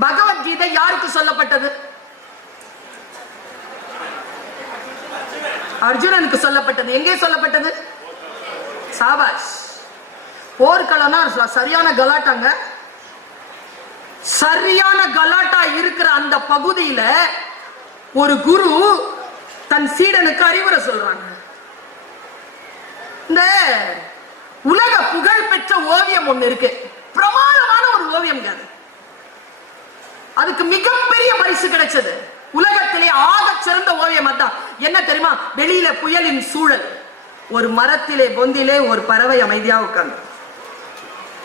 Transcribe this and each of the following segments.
பகவத்கீதை யாருக்கு சொல்லப்பட்டது? அர்ஜுனனுக்கு சொல்லப்பட்டது. எங்கே சொல்லப்பட்டது? சாபாஷ். போர்க்களம்னா சரியான கலாட்டாங்க. சரியான கலாட்டா இருக்கிற அந்த பகுதியில ஒரு குரு தன் சீடனுக்கு அறிவுரை சொல்றாங்க. இந்த உலக புகழ் பெற்ற ஓவியம் ஒண்ணு இருக்கு. பிரமாதமான ஒரு ஓவியம் அது. அதுக்கு மிகப்பெரிய பரிசு கிடைச்சது. உலகத்திலே ஆகச் சிறந்த ஓவியம் அதான் என்ன தெரியுமா? வெளியில புயலின் சூழல். ஒரு மரத்திலே பொந்திலே ஒரு பறவை அமைதியா உட்கார்ந்து.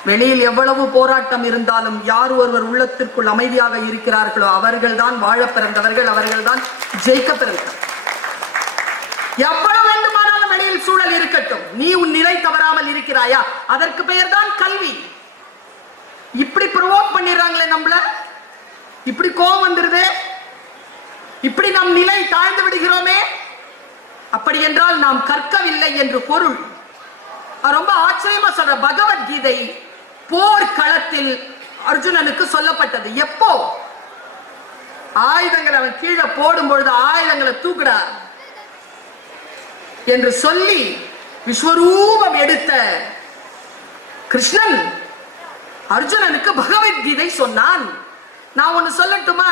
வெளியில் எவ்வளவு போராட்டம் இருந்தாலும் யார் ஒருவர் உள்ளத்திற்குள் அமைதியாக இருக்கிறார்களோ அவர்கள் தான் வாழ பிறந்தவர்கள் அவர்கள் தான் ஜெயிக்க பிறந்தவர் எவ்வளவு வேண்டுமானாலும் வெளியில் சூழல் இருக்கட்டும். நீ உன் நிலை தவறாமல் இருக்கிறாயா? அதற்கு பெயர் தான் கல்வி. இப்படி ப்ரொவோக் பண்ணிடுறாங்களே நம்மள. இப்படி கோபம் வந்துருது? இப்படி நம் நிலை தாழ்ந்து விடுகிறோமே? அப்படி என்றால் நாம் கற்கவில்லை என்று பொருள். ரொம்ப ஆச்சரியமா சொல்ற பகவத்கீதை போர் களத்தில் அர்ஜுனனுக்கு சொல்லப்பட்டது. எப்போ? ஆயுதங்களை அவன் கீழே போடும் பொழுது ஆயுதங்களை தூக்குடா என்று சொல்லி விஸ்வரூபம் எடுத்த கிருஷ்ணன் அர்ஜுனனுக்கு பகவத்கீதை சொன்னான். நான் ஒண்ணு சொல்லட்டுமா?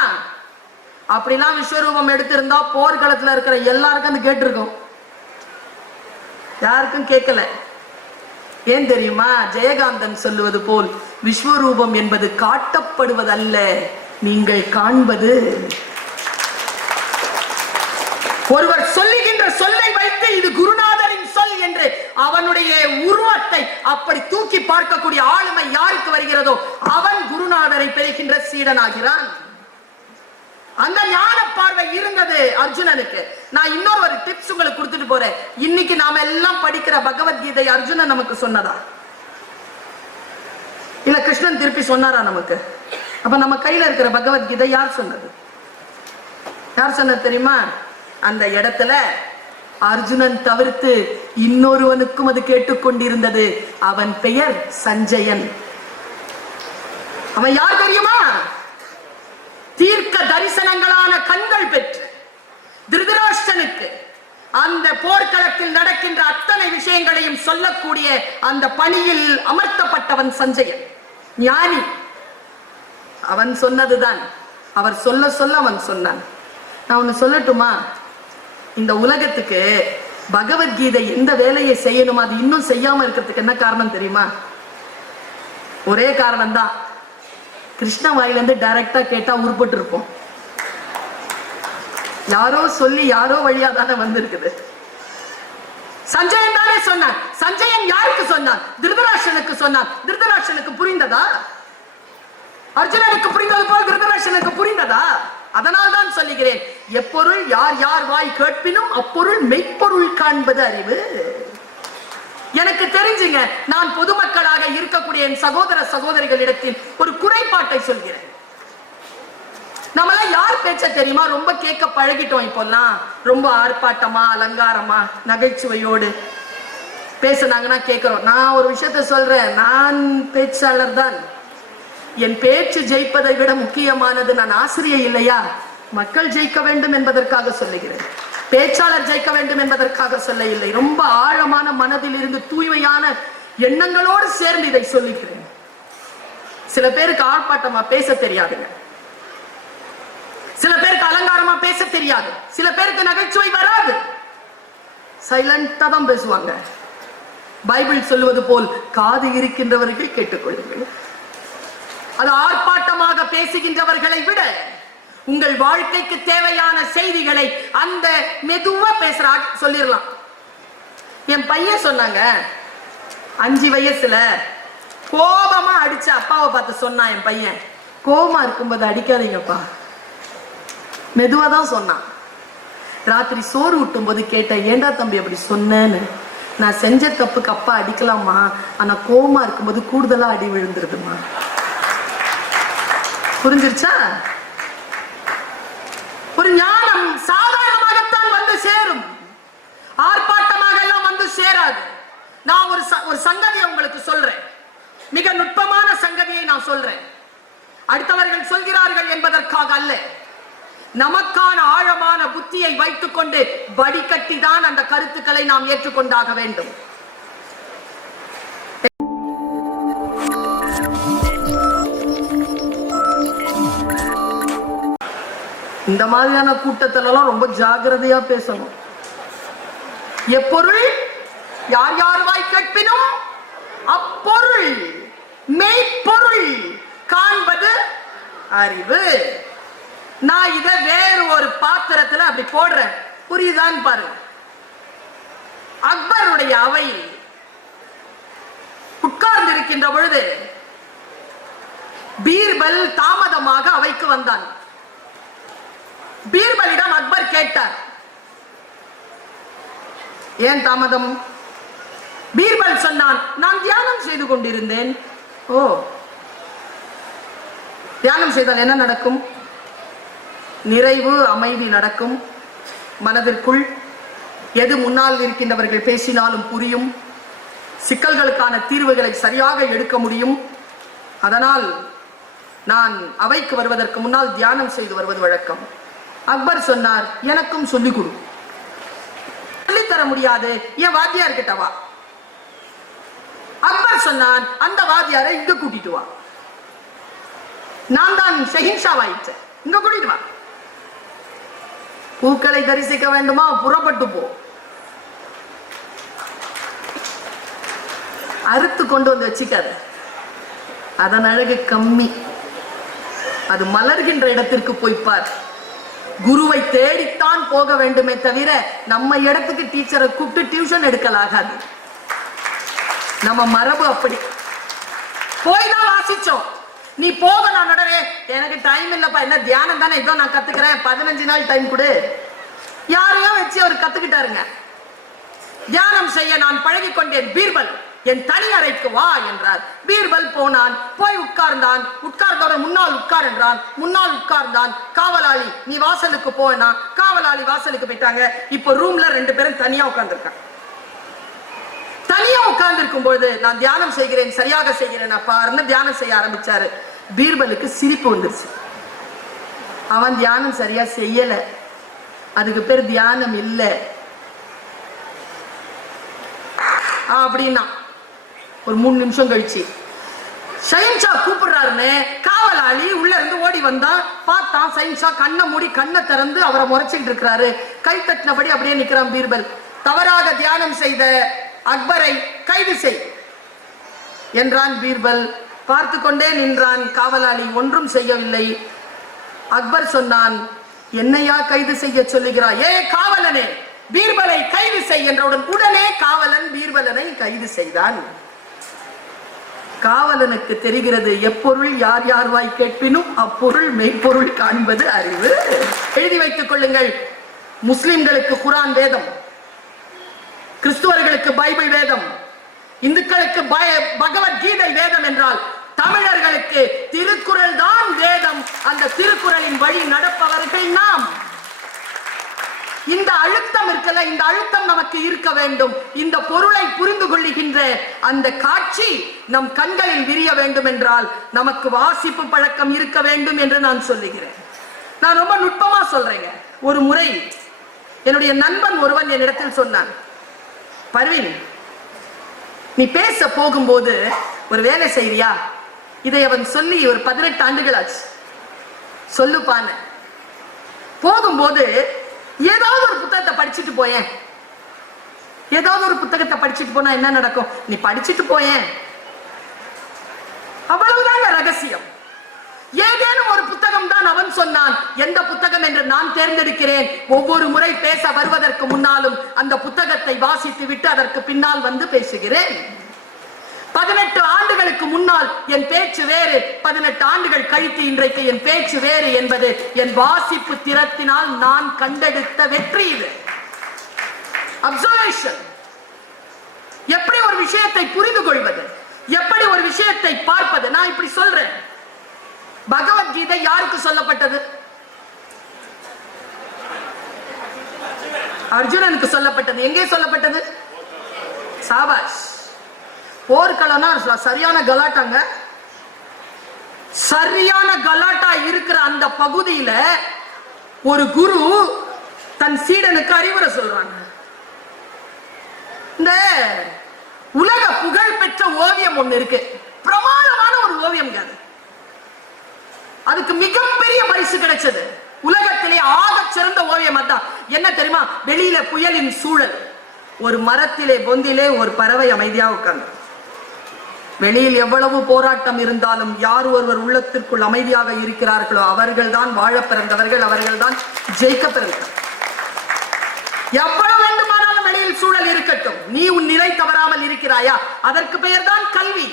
அப்படிலாம் விஸ்வரூபம் எடுத்திருந்தா போர்க்களத்துல இருக்கிற எல்லாருக்கும் அது கேட்டிருக்கும் யாருக்கும் கேட்கல. ஏன் தெரியுமா? ஜெயகாந்தன் சொல்லுவது போல் விஸ்வரூபம் என்பது காட்டப்படுவதல்ல நீங்கள் காண்பது. ஒருவர் சொல்லுகின்ற சொல்லை வைத்து இது குருநாத என்று அவனுடைய உருவத்தை அப்படி தூக்கி பார்க்கக்கூடிய ஆளுமை யாருக்கு வருகிறதோ அவன் குருநாதரை பெறுகின்ற சீடனாகிறான். அந்த ஞான பார்வை இருந்தது அர்ஜுனனுக்கு. நான் இன்னொரு ஒரு டிப்ஸ் உங்களுக்கு கொடுத்துட்டு போறேன். இன்னைக்கு நாம எல்லாம் படிக்கிற பகவத்கீதை அர்ஜுனன் நமக்கு சொன்னதா? இல்ல கிருஷ்ணன் திருப்பி சொன்னாரா நமக்கு? அப்ப நம்ம கையில இருக்கிற பகவத்கீதை யார் சொன்னது? யார் சொன்னது தெரியுமா? அந்த இடத்துல அர்ஜுனன் தவிர்த்து இன்னொருவனுக்கும் அது கேட்டுக்கொண்டிருந்தது. அவன் பெயர் சஞ்சயன். அவன் யார் தெரியுமா? தீர்க்க தரிசனங்களான கண்கள் பெற்று திருதராஷ்டனுக்கு அந்த போர்க்களத்தில் நடக்கின்ற அத்தனை விஷயங்களையும் சொல்லக்கூடிய அந்த பணியில் அமர்த்தப்பட்டவன் சஞ்சயன். ஞானி. அவன் சொன்னதுதான். அவர் சொல்ல சொல்ல அவன் சொன்னான். நான் ஒன்னு சொல்லட்டுமா? இந்த உலகத்துக்கு பகவத்கீதை எந்த வேலையை செய்யணுமோ அது இன்னும் செய்யாம இருக்கிறதுக்கு என்ன காரணம் தெரியுமா? ஒரே காரணம் தான் கிருஷ்ண வாயிலிருந்து டைரக்டா கேட்டா உருப்பட்டு இருப்போம் யாரோ சொல்லி யாரோ வழியா தானே வந்திருக்குது. சஞ்சயன் தானே சொன்னான். சஞ்சயன் யாருக்கு சொன்னான்? திருதராஷனுக்கு சொன்னான். திருதராஷனுக்கு புரிந்ததா? அர்ஜுனனுக்கு புரிந்தது போல் திருதராஷனுக்கு புரிந்ததா? அதனால் தான் சொல்லுகிறேன் எப்பொருள் யார் யார் வாய் கேட்பினும் அப்பொருள் மெய்ப்பொருள் காண்பது அறிவு. எனக்கு தெரிஞ்சுங்க நான் பொதுமக்களாக இருக்கக்கூடிய என் சகோதர சகோதரிகளிடத்தில் ஒரு குறைபாட்டை சொல்கிறேன். நம்மளாம் யார் பேச்ச தெரியுமா? ரொம்ப கேட்க பழகிட்டோம் இப்போல்லாம் ரொம்ப ஆர்ப்பாட்டமா அலங்காரமா நகைச்சுவையோடு பேசுனாங்கன்னா கேட்கிறோம். நான் ஒரு விஷயத்த சொல்றேன். நான் பேச்சாளர் தான் என் பேச்சு ஜெயிப்பதை விட முக்கியமானது நான் ஆசிரியை இல்லையா? மக்கள் ஜெயிக்க வேண்டும் என்பதற்காக சொல்லுகிறேன். பேச்சாளர் ஜெயிக்க வேண்டும் என்பதற்காக சொல்ல இல்லை. ரொம்ப ஆழமான மனதில் இருந்து தூய்மையான எண்ணங்களோடு சேர்ந்து இதை சொல்லுகிறேன் சில பேருக்கு ஆர்ப்பாட்டமா பேச தெரியாதுங்க. சில பேருக்கு அலங்காரமா பேச தெரியாது. சில பேருக்கு நகைச்சுவை வராது. சைலண்டா தான் பேசுவாங்க. பைபிள் சொல்லுவது போல் காது இருக்கின்றவர்கள் கேட்டுக்கொள்ளுங்கள். அது ஆர்ப்பாட்டமாக பேசுகின்றவர்களை விட உங்கள் வாழ்க்கைக்கு தேவையான செய்திகளை அந்த மெதுவா பேசுற சொல்லிடலாம். என் பையன் சொன்னாங்க அஞ்சு வயசுல கோபமா அடிச்ச அப்பாவை பார்த்து சொன்னான் என் பையன். கோபமா இருக்கும்போது அடிக்காதீங்கப்பா. மெதுவா தான் சொன்னான். ராத்திரி சோறு ஊட்டும் போது கேட்டேன் ஏண்டா தம்பி அப்படி சொன்னேன்னு? நான் செஞ்ச தப்புக்கு அப்பா அடிக்கலாமா? ஆனா கோபமா இருக்கும்போது கூடுதலா அடி விழுந்துருதுமா? புரிஞ்சிருச்சா? ஒரு ஞானம் சாதாரணமாகத்தான் வந்து சேரும். ஆர்ப்பாட்டமாக எல்லாம் வந்து சேராது. நான் ஒரு ச- ஒரு சங்கதியை உங்களுக்கு சொல்றேன். மிக நுட்பமான சங்கதியை நான் சொல்றேன். அடுத்தவர்கள் சொல்கிறார்கள் என்பதற்காக அல்ல. நமக்கான ஆழமான புத்தியை வைத்துக்கொண்டு வடிகட்டி தான் அந்த கருத்துக்களை நாம் ஏற்றுக்கொண்டாக வேண்டும். இந்த மாதிரியான கூட்டத்துல எல்லாம் ரொம்ப ஜாக்கிரதையா பேசணும். எப்பொருள்? யார் யார் வாய் கேட்பினும்? அப்பொருள். மெய்ப்பொருள். காண்பது அறிவு. நான் இத வேறு ஒரு பாத்திரத்துல அப்படி போடுறேன். புரியுதான்னு பாருங்க அக்பருடைய அவை உட்கார்ந்து இருக்கின்ற பொழுது பீர்பல் தாமதமாக அவைக்கு வந்தான். பீர்பலிடம் அக்பர் கேட்டார். ஏன் தாமதம்? பீர்பல் சொன்னான் நான் தியானம் செய்து கொண்டிருந்தேன். ஓ. தியானம் செய்தால் என்ன நடக்கும்? நிறைவு அமைதி நடக்கும். மனதிற்குள் எது முன்னால் இருக்கின்றவர்கள் பேசினாலும் புரியும். சிக்கல்களுக்கான தீர்வுகளை சரியாக எடுக்க முடியும். அதனால் நான் அவைக்கு வருவதற்கு முன்னால் தியானம் செய்து வருவது வழக்கம். அக்பர் சொன்னார் எனக்கும் சொல்லிக் கொடு. சொல்லித்தர முடியாது என் வாத்தியார் கிட்ட வா. அக்பர் சொன்னான் அந்த வாத்தியாரை இங்க கூட்டிட்டு வா. நான் தான் ஷெஹின்ஷா வாயிச்சேன் இங்க கூட்டிட்டு வா. பூக்களை தரிசிக்க வேண்டுமா? புறப்பட்டு போ. அறுத்து கொண்டு வந்து வச்சுக்காத. அதன் அழகு கம்மி. அது மலர்கின்ற இடத்திற்கு போய் பார். குருவை தேடித்தான் போக வேண்டுமே தவிர நம்ம இடத்துக்கு டீச்சரை கூப்பிட்டு டியூஷன் எடுக்கலாகாது. நம்ம மரபு அப்படி. போய் தான் வாசிச்சோம். நீ போக நான் நடவே எனக்கு டைம் இல்லப்பா. என்ன தியானம் தானே? இதோ நான் கத்துக்கிறேன். பதினஞ்சு நாள் டைம் கொடு. யாரையோ வச்சு அவர் கத்துக்கிட்டாருங்க. தியானம் செய்ய நான் பழகி கொண்டேன் பீர்பல். என் தனி அறைக்கு வா என்றார். பீர்பல் போனான். போய் உட்கார்ந்தான். உட்கார்ந்தோட முன்னால் உட்கார் என்றான். முன்னால் உட்கார்ந்தான். காவலாளி நீ வாசலுக்கு போனா காவலாளி வாசலுக்கு போயிட்டாங்க. இப்போ ரூம்ல ரெண்டு பேரும் தனியா உட்கார்ந்துருக்காங்க. தனியா உட்கார்ந்திருக்கும் பொழுது நான் தியானம் செய்கிறேன் சரியாக செய்கிறேன் அப்பாருன்னு தியானம் செய்ய ஆரம்பிச்சாரு. பீர்பலுக்கு சிரிப்பு வந்துருச்சு. அவன் தியானம் சரியா செய்யல. அதுக்கு பேர் தியானம் இல்லை. அப்படின்னா ஒரு மூணு நிமிஷம் கழிச்சு. சயின்ஷா கூப்பிடுறாருன்னு காவலாளி உள்ள இருந்து ஓடி வந்தான் பார்த்தான் சயின்ஷா கண்ணை மூடி கண்ணை திறந்து அவரை முறைச்சிட்டு இருக்கிறாரு. கை தட்டினபடி அப்படியே நிக்கிறான் பீர்பல். தவறாக தியானம் செய்த அக்பரை கைது செய் என்றான் பீர்பல். பார்த்து கொண்டே நின்றான் காவலாளி ஒன்றும் செய்யவில்லை. அக்பர் சொன்னான் என்னையா கைது செய்ய சொல்லுகிறாய்? ஏ காவலனே பீர்பலை கைது செய் என்றவுடன் உடனே காவலன் பீர்பலனை கைது செய்தான். காவலனுக்கு தெரிகிறது எப்பொருள் யார் யார் வாய் கேட்பினும் அப்பொருள் மெய்ப்பொருள் காண்பது அறிவு. எழுதி வைத்துக் கொள்ளுங்கள். முஸ்லிம்களுக்கு குரான் வேதம் கிறிஸ்துவர்களுக்கு பைபிள் வேதம் இந்துக்களுக்கு பய- பகவத்கீதை வேதம் என்றால் தமிழர்களுக்கு திருக்குறள் தான் வேதம். அந்த திருக்குறளின் வழி நடப்பவர்கள் நாம். இந்த அழுத்தம் இருக்கல இந்த அழுத்தம் நமக்கு இருக்க வேண்டும். இந்த பொருளை புரிந்து கொள்ளுகின்ற அந்த காட்சி நம் கண்களில் விரிய வேண்டும் என்றால் நமக்கு வாசிப்பு பழக்கம் இருக்க வேண்டும் என்று நான் சொல்லுகிறேன். நான் ரொம்ப நுட்பமா சொல்றேங்க. ஒரு முறை என்னுடைய நண்பன் ஒருவன் என்னிடத்தில் சொன்னான் பர்வீன் நீ பேச போகும்போது ஒரு வேலை செய்வியா இதை அவன் சொல்லி ஒரு பதினெட்டு ஆண்டுகள் ஆச்சு. சொல்லுப்பான போகும்போது ஏதாவது ஒரு புத்தகத்தை படிச்சுட்டு போயேன். ஏதாவது ஒரு புத்தகத்தை படிச்சுட்டு போனா என்ன நடக்கும்? நீ படிச்சுட்டு போயேன். அவ்வளவுதாங்க ரகசியம். ஏதேனும் ஒரு புத்தகம் தான் அவன் சொன்னான். எந்த புத்தகம் என்று நான் தேர்ந்தெடுக்கிறேன். ஒவ்வொரு முறை பேச வருவதற்கு முன்னாலும் அந்த புத்தகத்தை வாசித்து விட்டு அதற்கு பின்னால் வந்து பேசுகிறேன். பதினெட்டு ஆண்டுகளுக்கு முன்னால் என் பேச்சு வேறு. பதினெட்டு ஆண்டுகள் கழித்து இன்றைக்கு என் பேச்சு வேறு என்பது என் வாசிப்பு திறத்தினால் நான் கண்டெடுத்த வெற்றி இது. அப்சர்வேஷன் எப்படி ஒரு விஷயத்தை புரிந்து கொள்வது எப்படி ஒரு விஷயத்தை பார்ப்பது? நான் இப்படி சொல்றேன். பகவத்கீதை யாருக்கு சொல்லப்பட்டது? அர்ஜுனனுக்கு சொல்லப்பட்டது. எங்கே சொல்லப்பட்டது? சாபாஷ். போர்க்களம்னா சரியான கலாட்டாங்க. சரியான கலாட்டா இருக்கிற அந்த பகுதியில ஒரு குரு தன் சீடனுக்கு அறிவுரை சொல்றாங்க. இந்த உலக புகழ் பெற்ற ஓவியம் ஒண்ணு இருக்கு. பிரமாதமான ஒரு ஓவியம் அது. அதுக்கு மிகப்பெரிய பரிசு கிடைச்சது. உலகத்திலே ஆக சிறந்த ஓவியம் அதான் என்ன தெரியுமா? வெளியில புயலின் சூழல். ஒரு மரத்திலே பொந்திலே ஒரு பறவை அமைதியா உட்கார்ந்து. வெளியில் எவ்வளவு போராட்டம் இருந்தாலும் யார் ஒருவர் உள்ளத்திற்குள் அமைதியாக இருக்கிறார்களோ அவர்கள்தான் வாழ பிறந்தவர்கள் அவர்கள்தான் ஜெயிக்க பிறந்தவர்கள். எவ்வளவு வேண்டுமானாலும் வெளியில் சூழல் இருக்கட்டும். நீ உன் நிலை தவறாமல் இருக்கிறாயா? அதற்கு பெயர் தான் கல்வி.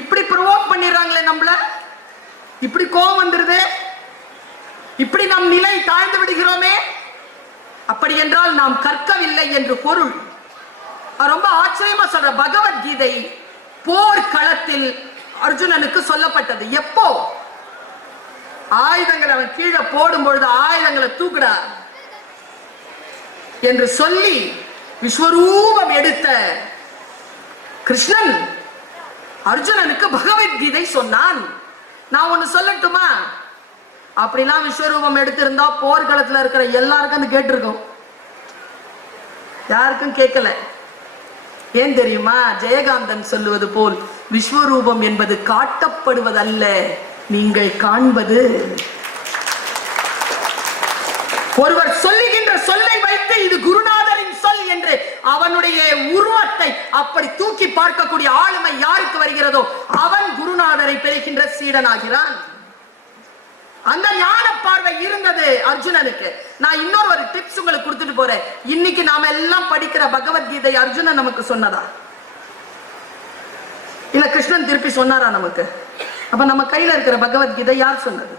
இப்படி ப்ரொவோக் பண்ணிடுறாங்களே நம்மள. இப்படி கோபம் வந்துருது. இப்படி நம் நிலை தாழ்ந்து விடுகிறோமே. அப்படி என்றால் நாம் கற்கவில்லை என்று பொருள். ரொம்ப ஆச்சரியமா சொல்ற பகவத்கீதை போர்க்களத்தில் அர்ஜுனனுக்கு சொல்லப்பட்டது. எப்போ? ஆயுதங்களை அவன் கீழே போடும் பொழுது ஆயுதங்களை தூக்குடா என்று சொல்லி விஸ்வரூபம் எடுத்த கிருஷ்ணன் அர்ஜுனனுக்கு பகவத்கீதை சொன்னான். நான் ஒண்ணு சொல்லட்டுமா? அப்படிலாம் விஸ்வரூபம் எடுத்திருந்தா போர்க்களத்துல இருக்கிற எல்லாருக்கும் அது கேட்டிருக்கும். யாருக்கும் கேட்கல. ஏன் தெரியுமா? ஜெயகாந்தன் சொல்லுவது போல் விஸ்வரூபம் என்பது காட்டப்படுவதல்ல நீங்கள் காண்பது. ஒருவர் சொல்லுகின்ற சொல்லை வைத்து இது குருநாதரின் சொல் என்று அவனுடைய உருவத்தை அப்படி தூக்கி பார்க்கக்கூடிய ஆளுமை யாருக்கு வருகிறதோ அவன் குருநாதரை பெறுகின்ற சீடனாகிறான். அந்த ஞான பார்வை இருந்தது அர்ஜுனனுக்கு. நான் இன்னொரு ஒரு டிப்ஸ் உங்களுக்கு கொடுத்துட்டு போறேன். இன்னைக்கு நாம எல்லாம் படிக்கிற பகவத்கீதை அர்ஜுனன் நமக்கு சொன்னதா? இல்ல கிருஷ்ணன் திருப்பி சொன்னாரா நமக்கு? அப்ப நம்ம கையில இருக்கிற பகவத்கீதை யார் சொன்னது?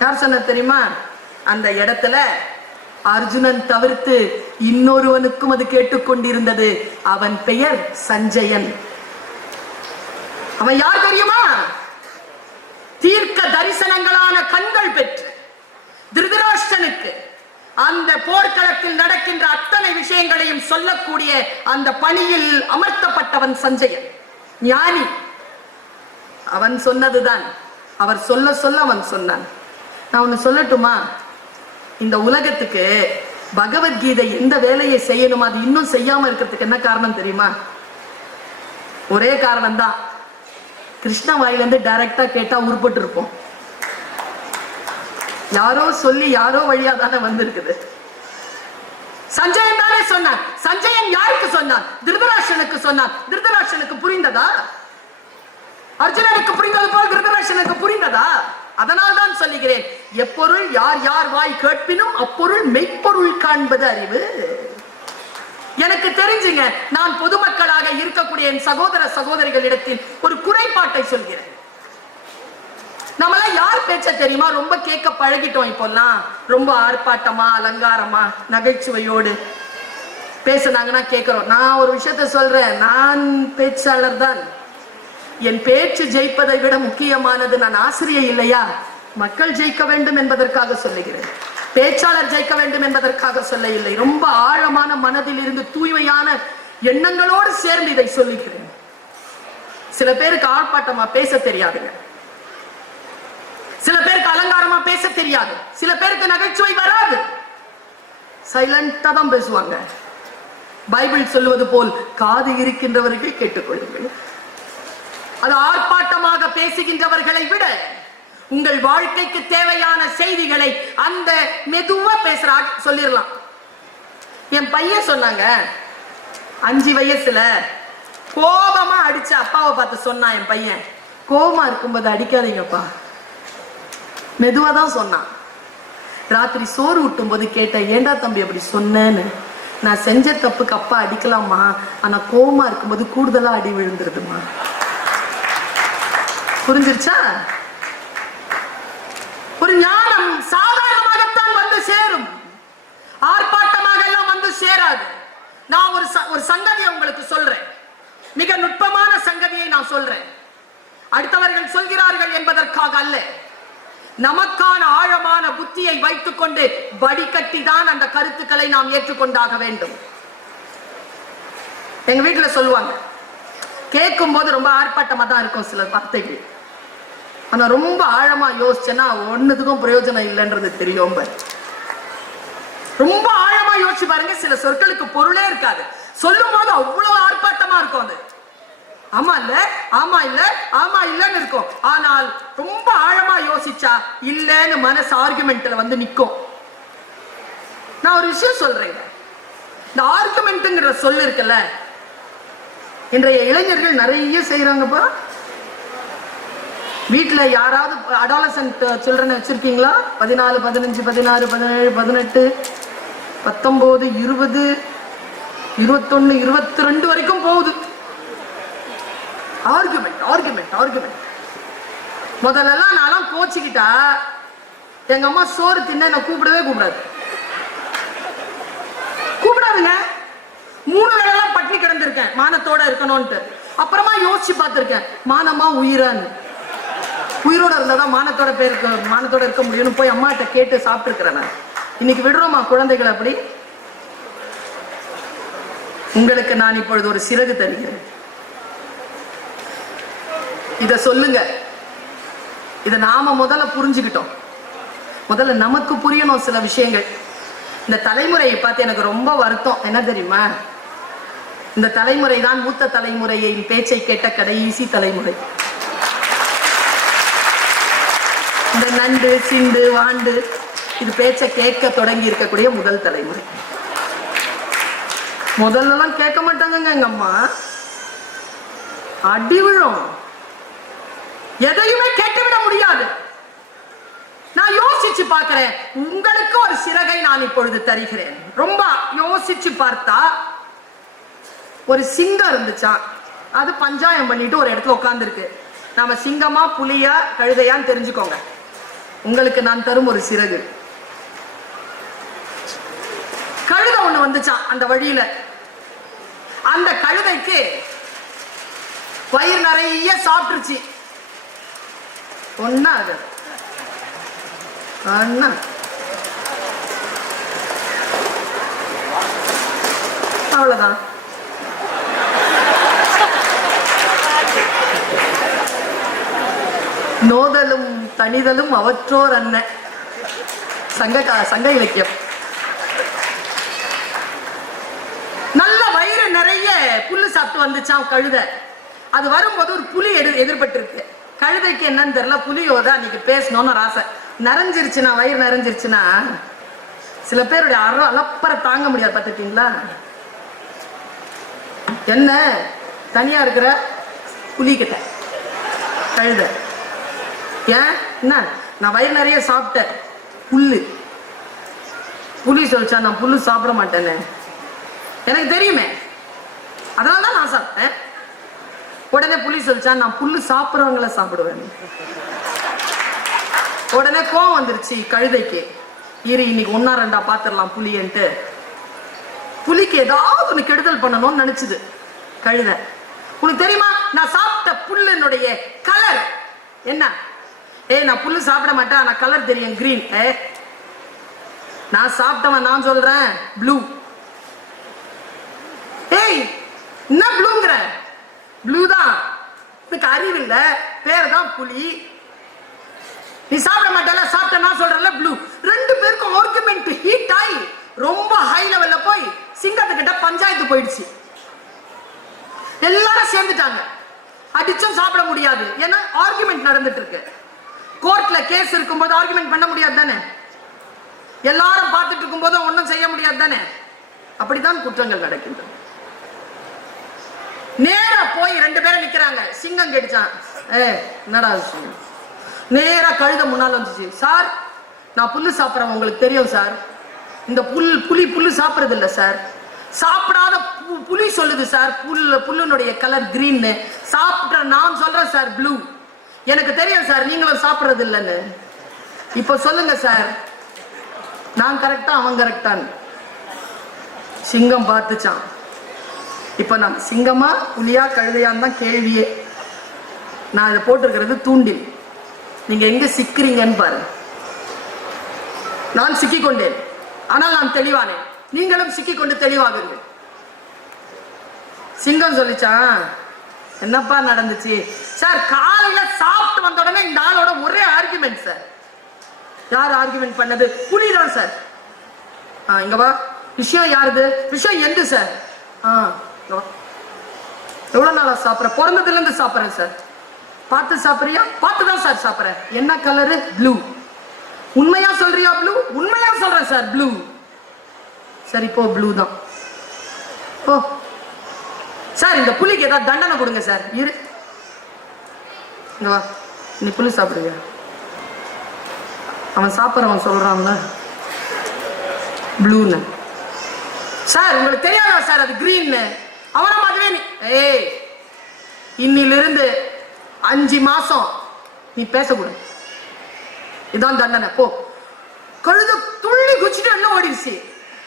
யார் சொன்னது தெரியுமா? அந்த இடத்துல அர்ஜுனன் தவிர்த்து இன்னொருவனுக்கும் அது கேட்டுக்கொண்டிருந்தது. அவன் பெயர் சஞ்சயன். அவன் யார் தெரியுமா? தீர்க்க தரிசனங்களான கண்கள் பெற்று திருதராஷ்டனுக்கு அந்த போர்க்களத்தில் நடக்கின்ற அத்தனை விஷயங்களையும் சொல்லக்கூடிய அந்த பணியில் அமர்த்தப்பட்டவன் சஞ்சயன். ஞானி. அவன் சொன்னதுதான். அவர் சொல்ல சொல்ல அவன் சொன்னான். நான் ஒன்னு சொல்லட்டுமா? இந்த உலகத்துக்கு பகவத்கீதை எந்த வேலையை செய்யணுமோ அது இன்னும் செய்யாம இருக்கிறதுக்கு என்ன காரணம் தெரியுமா? ஒரே காரணம் தான் கிருஷ்ண வாயிலேருந்து டைரக்டாக கேட்டா உருப்பட்டு இருப்போம் யாரோ சொல்லி யாரோ வழியா தானே வந்திருக்குது. சஞ்சயன் தானே சொன்னான் சஞ்சயன் யாருக்கு சொன்னான் திருதராஷனுக்கு சொன்னான் திருதராஷனுக்கு புரிந்ததா? அர்ஜுனனுக்கு புரிந்தது போல் திருதராஷனுக்கு புரிந்ததா? அதனால் தான் சொல்லுகிறேன். எப்பொருள் யார் யார் வாய் கேட்பினும் அப்பொருள் மெய்ப்பொருள் காண்பது அறிவு. எனக்கு தெரிஞ்சுங்க நான் பொதுமக்களாக இருக்கக்கூடிய என் சகோதர சகோதரிகளிடத்தில் ஒரு குறைபாட்டை சொல்கிறேன். நம்மளாம் யார் பேச்ச தெரியுமா? ரொம்ப கேட்க பழகிட்டோம் இப்போல்லாம். ரொம்ப ஆர்ப்பாட்டமா அலங்காரமா நகைச்சுவையோடு பேசுனாங்கன்னா கேட்கிறோம். நான் ஒரு விஷயத்த சொல்றேன். நான் பேச்சாளர் தான். என் பேச்சு ஜெயிப்பதை விட முக்கியமானது நான் ஆசிரியை இல்லையா? மக்கள் ஜெயிக்க வேண்டும் என்பதற்காக சொல்லுகிறேன். பேச்சாளர் ஜெயிக்க வேண்டும் என்பதற்காக சொல்ல இல்லை ரொம்ப ஆழமான மனதில் இருந்து தூய்மையான எண்ணங்களோடு சேர்ந்து இதை சொல்லுகிறேன் சில பேருக்கு ஆர்ப்பாட்டமா பேச தெரியாதுங்க. சில பேருக்கு அலங்காரமா பேச தெரியாது. சில பேருக்கு நகைச்சுவை வராது. சைலண்டா தான் பேசுவாங்க. பைபிள் சொல்லுவது போல் காது இருக்கின்றவர்கள் கேட்டுக்கொள்ளுங்கள். அது ஆர்ப்பாட்டமாக பேசுகின்றவர்களை விட உங்கள் வாழ்க்கைக்கு தேவையான செய்திகளை அந்த மெதுவா பேசுற சொல்லிடலாம். என் பையன் சொன்னாங்க அஞ்சு வயசுல கோபமா அடிச்சு அப்பாவை பார்த்து சொன்னான் என் பையன். கோபமா இருக்கும்போது அடிக்காதீங்கப்பா. மெதுவா தான் சொன்னான். ராத்திரி சோறு ஊட்டும் போது கேட்டேன் ஏண்டா தம்பி அப்படி சொன்னேன்னு? நான் செஞ்ச தப்புக்கு அப்பா அடிக்கலாமா? ஆனா கோபமா இருக்கும்போது கூடுதலா அடி விழுந்துருதுமா? புரிஞ்சிருச்சா? ஒரு ஞானம் சாதாரணமாகத்தான் வந்து சேரும். ஆர்ப்பாட்டமாக எல்லாம் வந்து சேராது. நான் ஒரு ஒரு சங்கதியை உங்களுக்கு சொல்றேன். மிக நுட்பமான சங்கதியை நான் சொல்றேன். அடுத்தவர்கள் சொல்கிறார்கள் என்பதற்காக அல்ல. நமக்கான ஆழமான புத்தியை வைத்துக்கொண்டு வடிகட்டி தான் அந்த கருத்துக்களை நாம் ஏற்றுக்கொண்டாக வேண்டும். எங்க வீட்டுல சொல்லுவாங்க கேட்கும் போது ரொம்ப ஆர்ப்பாட்டமா தான் இருக்கும் சில வார்த்தைகள். ஆனால் ரொம்ப ஆழமா யோசிச்சேன்னா ஒன்றுத்துக்கும் பிரயோஜனம் இல்லைன்றது தெரியும் ரொம்ப ஆழமா யோசிச்சு பாருங்க சில சொற்களுக்கு பொருளே இருக்காது. சொல்லும் போது அவ்வளவு ஆர்ப்பாட்டமா இருக்கும் அது. ஆமா இல்ல? ஆமா இல்ல? ஆமா இல்லன்னு இருக்கும். ஆனால் ரொம்ப ஆழமா யோசிச்சா இல்லன்னு மனசு ஆர்குமெண்ட்ல வந்து நிக்கும். நான் ஒரு விஷயம் சொல்றேன். இந்த ஆர்குமெண்ட்ங்கிற சொல் இருக்குல்ல இன்றைய இளைஞர்கள் நிறைய செய்யறாங்கப்பா வீட்டுல யாராவது அடாலசன்ட் சில்ட்ரன் வச்சிருக்கீங்களா? பதினாலு பதினஞ்சு பதினாறு பதினேழு பதினெட்டு பத்தொன்பது இருபது இருபத்தொன்று இருபத்தி ரெண்டு வரைக்கும் போகுது. ஆர்குமெண்ட் ஆர்குமெண்ட் ஆர்குமெண்ட் முதல்லலாம் நான்லாம் கோச்சிக்கிட்டா எங்க அம்மா சோறு தின்ன என்ன கூப்பிடவே கூப்பிடாது. கூப்பிடாதுங்க. மூணு வேலைலாம் பட்டினி கிடந்திருக்கேன். மானத்தோட இருக்கணும்ன்ட்டு. அப்புறமா யோசிச்சு பார்த்திருக்கேன். மானமா உயிரான்னு. உயிரோட இருந்தாதான் மானத்தோட பேருக்கு மானத்தோட இருக்க முடியும்னு போய் அம்மாட்ட கேட்டு சாப்பிட்டுருக்கிறேன் நான். இன்னைக்கு விடுறோமா குழந்தைகள் அப்படி? உங்களுக்கு நான் இப்பொழுது ஒரு சிறகு தருகிறேன். இத சொல்லுங்க. இத நாம முதல்ல புரிஞ்சுக்கிட்டோம். முதல்ல நமக்கு புரியணும் சில விஷயங்கள். இந்த தலைமுறையை பார்த்து எனக்கு ரொம்ப வருத்தம். என்ன தெரியுமா? இந்த தலைமுறை தான் மூத்த தலைமுறையின் பேச்சை கேட்ட கடைசி தலைமுறை. இந்த நண்டு சிண்டு வாண்டு. இது பேச்சை கேட்க தொடங்கி இருக்கக்கூடிய முதல் தலைமுறை. முதல்லலாம் கேட்க மாட்டாங்கங்க எங்க அம்மா. அடி விழும். எதையுமே கேட்டுவிட முடியாது. நான் யோசிச்சு பார்க்கிறேன். உங்களுக்கு ஒரு சிறகை நான் இப்பொழுது தருகிறேன். ரொம்ப யோசிச்சு பார்த்தா ஒரு சிங்கம் இருந்துச்சா அது பஞ்சாயம் பண்ணிட்டு ஒரு இடத்துல உட்காந்துருக்கு நாம சிங்கமா புலியா கழுதையான்னு தெரிஞ்சுக்கோங்க. உங்களுக்கு நான் தரும் ஒரு சிறகு. கழுத ஒண்ணு வந்துச்சான் அந்த வழியில? அந்த கழுதைக்கு வயிறு நிறைய சாப்பிட்டுருச்சு. ஒன்னா அது. அண்ணா அவ்வளவுதான். நோதலும் தனிதலும் அவற்றோர் அன்ன. சங்க சங்க இலக்கியம். நல்ல வயிறு நிறைய புல்லு சாப்பிட்டு வந்துச்சான் கழுதை? அது வரும்போது ஒரு புலி எதிர் எதிர்பட்டிருக்கு. கழுதைக்கு என்னன்னு தெரியல புலியோட அன்னைக்கு பேசணும்னு ஒரு ஆசை. நிறைஞ்சிருச்சுன்னா வயிறு நிறைஞ்சிருச்சுன்னா சில பேருடைய அற அலப்பற தாங்க முடியாது பார்த்துட்டீங்களா என்ன? தனியா இருக்கிற புலிகிட்ட கழுதை. ஏன்? என்ன? நான் வயிறு நிறைய சாப்பிட்டேன். புல்லு. புளி சொல்லிச்சா நான் புல்லு சாப்பிட மாட்டேன்னு. எனக்கு தெரியுமே. அதனால தான் நான் சாப்பிட்டேன். உடனே புளி சொல்லிச்சா நான் புல்லு சாப்பிட்றவங்கள சாப்பிடுவேன் உடனே கோவம் வந்துருச்சு கழுதைக்கு. இரு இன்னைக்கு ஒன்னா ரெண்டா பாத்திரலாம் புளியன்ட்டு. புலிக்கு ஏதாவது ஒன்று கெடுதல் பண்ணணும்னு நினைச்சுது கழுதை. உனக்கு தெரியுமா? நான் சாப்பிட்ட புல்லினுடைய கலர் என்ன? ஏய் நான் புல்லு சாப்பிட மாட்டேன் நான் கலர் தெரியும் கிரீன் ஏ நான் சாப்பிட்டவன் நான் சொல்றேன் ப்ளூ ஏய் என்ன ப்ளூங்கிற ப்ளூ தான். இதுக்கு அறிவு இல்ல பேர் தான் புலி. நீ சாப்பிட மாட்டல சாப்பிட்ட நான் சொல்றேன்ல ப்ளூ ரெண்டு பேருக்கும் ஆர்குமெண்ட் ஹீட் ஆகி ரொம்ப ஹை லெவல்ல போய் சிங்கத்துக்கிட்ட பஞ்சாயத்து போயிடுச்சு. எல்லாரும் சேர்ந்துட்டாங்க. அடிச்சும் சாப்பிட முடியாது. ஏன்னா ஆர்குமெண்ட் நடந்துட்டு இருக்கு. கோர்ட்ல கேஸ் இருக்கும்போது ஆர்குமெண்ட் பண்ண முடியாது தானே எல்லாரும் பார்த்துட்டு இருக்கும்போது ஒன்றும் செய்ய முடியாது தானே அப்படித்தான் குற்றங்கள் நடக்கின்றன நேரா போய் ரெண்டு பேரும் நிக்கிறாங்க. சிங்கம் கடிச்சான் ஏ என்னடா விஷயம் நேரா கழுத முன்னால வந்துச்சு. சார் நான் புல்லு சாப்பிட்றேன் உங்களுக்கு தெரியும் சார். இந்த புல் புலி புல்லு சாப்பிட்றது இல்லை சார். சாப்பிடாத பு- புலி சொல்லுது சார். புல் புல்லுனுடைய கலர் கிரீன்னு சாப்பிட்ற நான் சொல்றேன் சார் ப்ளூ எனக்கு தெரியும் சார் நீங்களும் சாப்பிட்றது இல்லைன்னு. இப்போ சொல்லுங்க சார் நான் கரெக்டா அவன் கரெக்டான் சிங்கம் பார்த்துச்சான் இப்போ நான் சிங்கமா புலியா கழுதையான்னு தான் கேள்வியே. நான் இதை போட்டிருக்கிறது தூண்டில். நீங்க எங்க சிக்கிறீங்கன்னு பாருங்க. நான் சிக்கிக் கொண்டேன் ஆனால் நான் தெளிவானேன் நீங்களும் சிக்கிக்கொண்டு தெளிவாகுங்கள். சிங்கம் சொல்லிச்சான் என்னப்பா நடந்துச்சு? சார் காலையில சாப்பிட்டு வந்த உடனே இந்த ஆளோட ஒரே ஆர்குமெண்ட் சார். யார் ஆர்குமெண்ட் பண்ணது? புலிதான் சார். ஆ இங்க வா. விஷயம் யாருது? விஷயம் எந்த சார். ஆ எவ்வளவு நாளா சாப்பிட்ற? பிறந்ததுல இருந்து சாப்பிட்றேன் சார். பார்த்து சாப்பிட்றியா? பார்த்து தான் சார் சாப்பிட்றேன். என்ன கலரு ப்ளூ உண்மையா சொல்றியா ப்ளூ உண்மையா சொல்றேன் சார் ப்ளூ சரி இப்போ ப்ளூ தான். ஓ சார் இந்த புலிக்கு ஏதாவது தண்டனை கொடுங்க சார். இரு. இங்கே வா. நீ புளி சாப்பிடுவியா அவன் சாப்பிட்றவன் சொல்றான்ல. ப்ளூன்னு சார் உங்களுக்கு தெரியாதா சார்? அது கிரீன்னு அவனை மாதிரியே நீ ஏய் இன்னிலிருந்து அஞ்சு மாசம் நீ பேசக்கூடாது. இதான் தண்டனை. போ. கழுத துள்ளி குச்சிட்டு எல்லாம் ஓடிடுச்சு.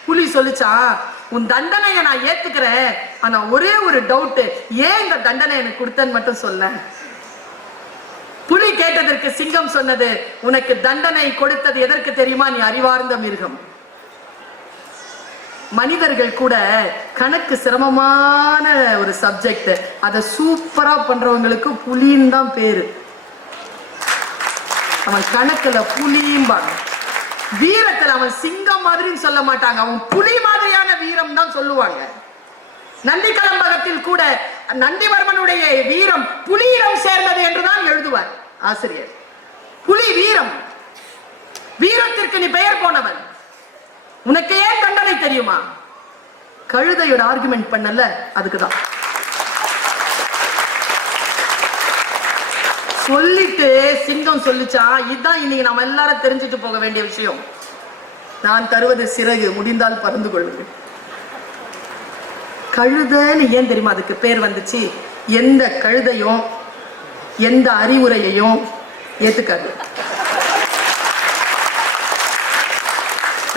புலி சொல்லிச்சா உன் தண்டனையை நான் ஏத்துக்கிறேன். ஆனா ஒரே ஒரு டவுட்டு ஏன் இந்த தண்டனை எனக்கு கொடுத்தேன்னு மட்டும் சொல்ல கேட்டதற்கு சிங்கம் சொன்னது உனக்கு தண்டனை கொடுத்தது எதற்கு தெரியுமா? நீ அறிவார்ந்த மிருகம். மனிதர்கள் கூட கணக்கு சிரமமான ஒரு சப்ஜெக்ட் அதை சூப்பரா பண்றவங்களுக்கு புலின்னு தான் பேரு. அவன் கணக்குல புலியும்பாங்க வீரத்துல அவன் சிங்கம் மாதிரின்னு சொல்ல மாட்டாங்க. அவன் புலி மாதிரியான வீரம் தான் சொல்லுவாங்க. நந்தி கலம்பகத்தில் கூட நந்திவர்மனுடைய வீரம் புலியிடம் சேர்ந்தது என்றுதான் எழுதுவார். ஆசிரியர். புலி வீரம். வீரத்திற்கு நீ பெயர் போனவன். உனக்கு ஏன் தண்டனை தெரியுமா? கழுதையோட ஆர்குமெண்ட் பண்ணல அதுக்குதான். சொல்லிட்டு சிங்கம் சொல்லிச்சா இதுதான் இன்னைக்கு நம்ம எல்லாரும் தெரிஞ்சுட்டு போக வேண்டிய விஷயம். நான் தருவது சிறகு முடிந்தால் பறந்து கொள்வது கழுதைன்னு ஏன் தெரியுமா அதுக்கு பேர் வந்துச்சு? எந்த கழுதையும் எந்த அறிவுரையையும் ஏத்துக்காது.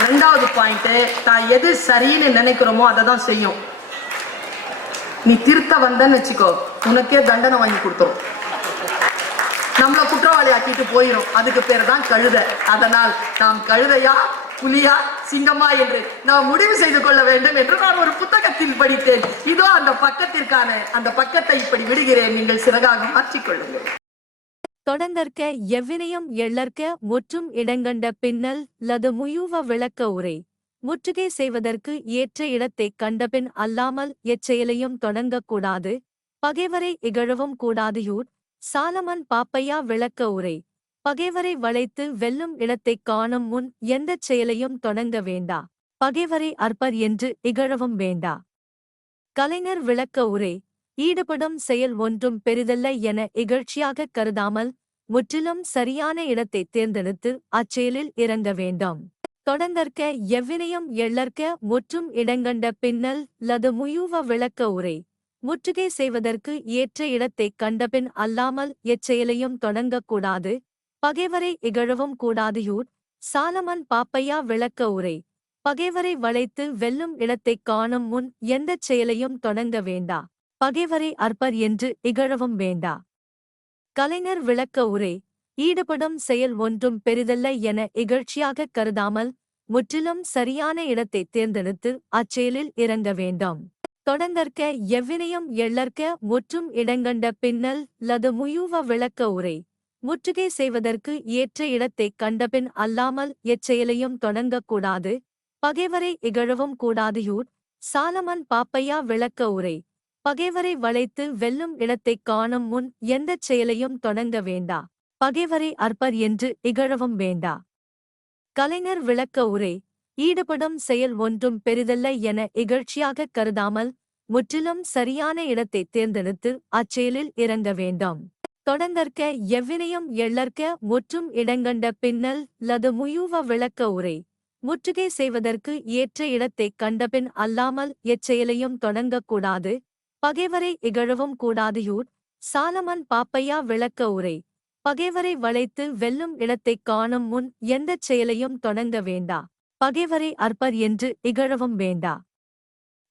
ரெண்டாவது பாயிண்ட் தான் எது சரின்னு நினைக்கிறோமோ அதை தான் செய்யும். நீ திருத்த வந்தன்னு வச்சுக்கோ உனக்கே தண்டனை வாங்கி கொடுத்துரும் நம்மளை குற்றவாளி ஆக்கிட்டு போயிடும் அதுக்கு பேர் தான் கழுதை. அதனால் நாம் கழுதையா புலியா சிங்கமா என்று நாம் முடிவு செய்து கொள்ள வேண்டும் என்று நான் ஒரு புத்தகத்தில் படித்தேன். இதோ அந்த பக்கத்திற்கான அந்த பக்கத்தை இப்படி விடுகிறேன். நீங்கள் சிறகாக மாற்றிக்கொள்ளுங்கள் தொடர்ந்தற்க எவ்வினையும் எள்ளற்க முற்றும் இடங்கண்ட பின்னல் லது முயூவ விளக்க உரை. முற்றுகை செய்வதற்கு ஏற்ற இடத்தைக் கண்டபின் அல்லாமல் எச்செயலையும் தொடங்கக்கூடாது பகைவரை இகழவும் கூடாதியூர் சாலமன் பாப்பையா விளக்க உரை. பகைவரை வளைத்து வெல்லும் இடத்தைக் காணும் முன் எந்தச் செயலையும் தொடங்க வேண்டா. பகைவரை அற்பர் என்று இகழவும் வேண்டா. கலைஞர் விளக்க உரை ஈடுபடும் செயல் ஒன்றும் பெரிதல்ல என இகழ்ச்சியாகக் கருதாமல் முற்றிலும் சரியான இடத்தை தேர்ந்தெடுத்து அச்செயலில் இறங்க வேண்டாம். தொடர்ந்தற்க எவ்வினையும் எள்ளற்க முற்றும் இடங்கண்ட பின்னல் லது முயூவ விளக்க உரை முற்றுகை செய்வதற்கு ஏற்ற இடத்தைக் கண்டபின் அல்லாமல் எச்செயலையும் தொடங்கக்கூடாது பகைவரை இகழவும் கூடாதியூர் சாலமன் பாப்பையா விளக்க உரை. பகைவரை வளைத்து வெல்லும் இடத்தைக் காணும் முன் எந்தச் செயலையும் தொடங்க வேண்டா. பகைவரை அற்பர் என்று இகழவும் வேண்டா. கலைஞர் விளக்க உரை. ஈடுபடும் செயல் ஒன்றும் பெரிதல்ல என இகழ்ச்சியாகக் கருதாமல் முற்றிலும் சரியான இடத்தை தேர்ந்தெடுத்து அச்செயலில் இறங்க வேண்டாம். தொடர்ந்தற்க எவ்வினையும் எள்ளற்க முற்றும் இடங்கண்ட பின்னல் லது முயூவ விளக்க உரை. முற்றுகை செய்வதற்கு ஏற்ற இடத்தைக் கண்டபின் அல்லாமல் எச்செயலையும் தொடங்கக்கூடாது. பகைவரை இகழவும் கூடாதியூர் சாலமன் பாப்பையா விளக்க உரை. பகைவரை வளைத்து வெல்லும் இடத்தைக் காணும் முன் எந்தச் செயலையும் தொடங்க வேண்டா. பகைவரை அற்பர் என்று இகழவும் வேண்டா. கலைஞர் விளக்க உரை. ஈடுபடும் செயல் ஒன்றும் பெரிதல்ல என இகழ்ச்சியாகக் கருதாமல் முற்றிலும் சரியான இடத்தை தேர்ந்தெடுத்து அச்செயலில் இறங்க வேண்டாம். தொடர்ந்தற்க எவ்வினையும் எள்ளற்க முற்றும் இடங்கண்ட பின்னல் லது முயூவ விளக்க உரை. முற்றுகை செய்வதற்கு ஏற்ற இடத்தைக் கண்டபின் அல்லாமல் எச்செயலையும் தொடங்கக்கூடாது பகைவரை இகழவும் கூடாதியூர். சாலமன் பாப்பையா விளக்க உரை. பகைவரை வளைத்து வெல்லும் இடத்தைக் காணும் முன் எந்தச் செயலையும் தொடங்க வேண்டா. பகைவரை அற்பர் என்று இகழவும் வேண்டா.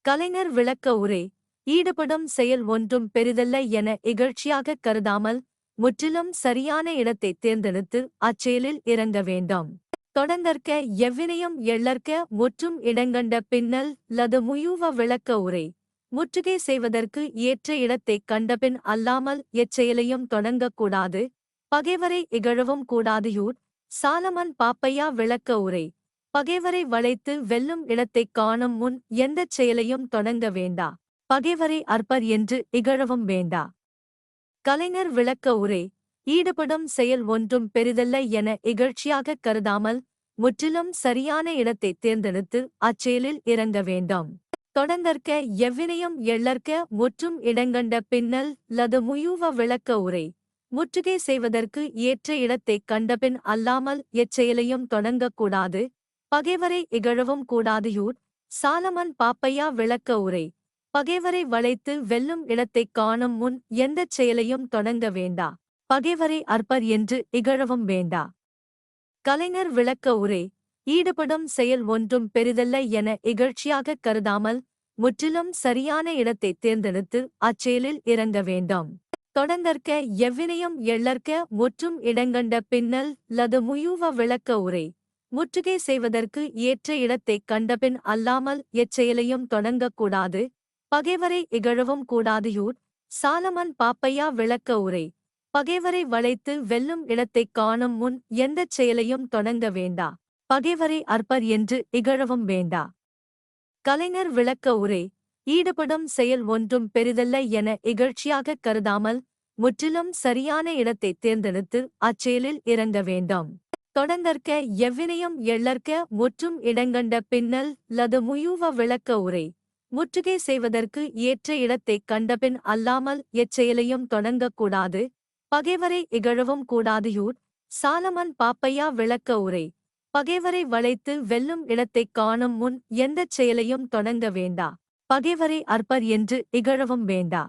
கலைஞர் விளக்க உரை. ஈடுபடும் செயல் ஒன்றும் பெரிதல்ல என இகழ்ச்சியாகக் கருதாமல் முற்றிலும் சரியான இடத்தை தேர்ந்தெடுத்து அச்செயலில் இறங்க வேண்டாம். தொடர்ந்தற்க எவ்வினையும் எள்ளற்க முற்றும் இடங்கண்ட பின்னல் லது முயூவ விளக்க உரை. முற்றுகை செய்வதற்கு ஏற்ற இடத்தைக் கண்டபின் அல்லாமல் எச்செயலையும் தொடங்கக்கூடாது பகைவரை இகழவும் கூடாதியூர். சாலமன் பாப்பையா விளக்க உரை. பகைவரை வளைத்து வெல்லும் இடத்தைக் காணும் முன் எந்தச் செயலையும் தொடங்க வேண்டா. பகைவரை அற்பர் என்று இகழவும் வேண்டா. கலைஞர் விளக்க உரை ஈடுபடும் செயல் ஒன்றும் பெரிதல்ல என இகழ்ச்சியாகக் கருதாமல் முற்றிலும் சரியான இடத்தை தேர்ந்தெடுத்து அச்செயலில் இறங்க வேண்டாம். தொடர்ந்தற்க எவ்வினையும் எள்ளற்க முற்றும் இடங்கண்ட பின்னல் லது முயூவ விளக்க உரை முற்றுகை செய்வதற்கு ஏற்ற இடத்தைக் கண்டபின் அல்லாமல் எச்செயலையும் தொடங்கக்கூடாது பகைவரை இகழவும் கூடாதியூர் சாலமன் பாப்பையா விளக்க உரை பகைவரை வளைத்து வெல்லும் இடத்தைக் காணும் முன் எந்தச் செயலையும் தொடங்க வேண்டா. பகைவரை அற்பர் என்று இகழவும் வேண்டா. கலைஞர் விளக்க உரை ஈடுபடும் செயல் ஒன்றும் பெரிதல்ல என இகழ்ச்சியாகக் கருதாமல் முற்றிலும் சரியான இடத்தை தேர்ந்தெடுத்து அச்செயலில் இறங்க வேண்டாம். தொடர்ந்தற்க எவ்வினையும் எள்ளற்க முற்றும் இடங்கண்ட பின்னல் லது முயூவ விளக்க உரை முற்றுகை செய்வதற்கு ஏற்ற இடத்தைக் கண்டபின் அல்லாமல் எச்செயலையும் தொடங்கக்கூடாது பகைவரை இகழவும் கூடாதியூர் சாலமன் பாப்பையா விளக்க உரை. பகைவரை வளைத்து வெல்லும் இடத்தைக் காணும் முன் எந்தச் செயலையும் தொடங்க வேண்டா. பகைவரை அற்பர் என்று இகழவும் வேண்டா. கலைஞர் விளக்க உரை. ஈடுபடும் செயல் ஒன்றும் பெரிதல்ல என இகழ்ச்சியாகக் கருதாமல் முற்றிலும் சரியான இடத்தை தேர்ந்தெடுத்து அச்செயலில் இறங்க வேண்டாம். தொடர்ந்தற்க எவ்வினையும் எள்ளற்க முற்றும் இடங்கண்ட பின்னல் லது முயூவ விளக்க உரை. முற்றுகை செய்வதற்கு ஏற்ற இடத்தைக் கண்டபின் அல்லாமல் எச்செயலையும் தொடங்கக்கூடாது. பகைவரை இகழவும் கூடாதியூர் சாலமன் பாப்பையா விளக்க உரை. பகைவரை வளைத்து வெல்லும் இடத்தைக் காணும் முன் எந்தச் செயலையும் தொடங்க வேண்டா. பகைவரை அற்பர் என்று இகழவும் வேண்டா.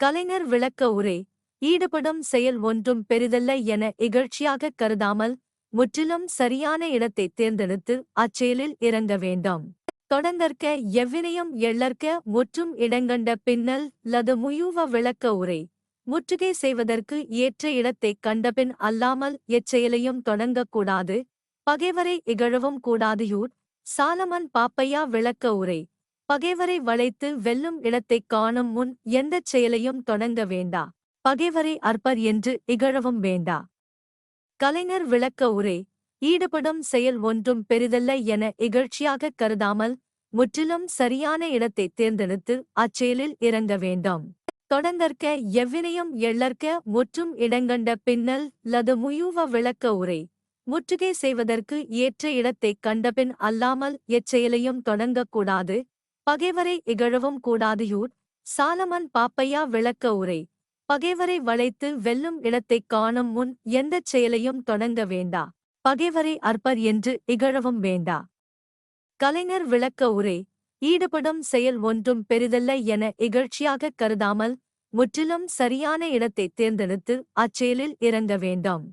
கலைஞர் விளக்க உரை. ஈடுபடும் செயல் ஒன்றும் பெரிதல்ல என இகழ்ச்சியாகக் கருதாமல் முற்றிலும் சரியான இடத்தை தேர்ந்தெடுத்து அச்செயலில் இறங்க வேண்டாம். தொடர்ந்தற்க எவ்வினையும் எள்ளற்க முற்றும் இடங்கண்ட பின்னல் லது முயூவ விளக்க உரை. முற்றுகை செய்வதற்கு ஏற்ற இடத்தைக் கண்டபின் அல்லாமல் எச்செயலையும் தொடங்கக்கூடாது பகைவரை இகழவும் கூடாதியூர். சாலமன் பாப்பையா விளக்க உரை. பகைவரை வளைத்து வெல்லும் இடத்தைக் காணும் முன் எந்தச் செயலையும் தொடங்க வேண்டா. பகைவரை அற்பர் என்று இகழவும் வேண்டா. கலைஞர் விளக்க உரை. ஈடுபடும் செயல் ஒன்றும் பெரிதல்ல என இகழ்ச்சியாகக் கருதாமல் முற்றிலும் சரியான இடத்தை தேர்ந்தெடுத்து அச்செயலில் இறங்க வேண்டாம். தொடர்ந்தற்க எவ்வினையும் எள்ளற்க முற்றும் இடங்கண்ட பின்னல் லது முயூவ விளக்க உரை. முற்றுகை செய்வதற்கு ஏற்ற இடத்தைக் கண்டபின் அல்லாமல் எச்செயலையும் தொடங்கக்கூடாது பகைவரை இகழவும் கூடாதியூர். சாலமன் பாப்பையா விளக்க உரை. பகைவரை வளைத்து வெல்லும் இடத்தைக் காணும் முன் எந்தச் செயலையும் தொடங்க வேண்டா. பகைவரை அற்பர் என்று இகழவும் வேண்டா. கலைஞர் விளக்க உரை ஈடுபடும் செயல் ஒன்றும் பெரிதல்ல என இகழ்ச்சியாகக் கருதாமல் முற்றிலும் சரியான இடத்தை தேர்ந்தெடுத்து அச்செயலில் இறங்க வேண்டாம்.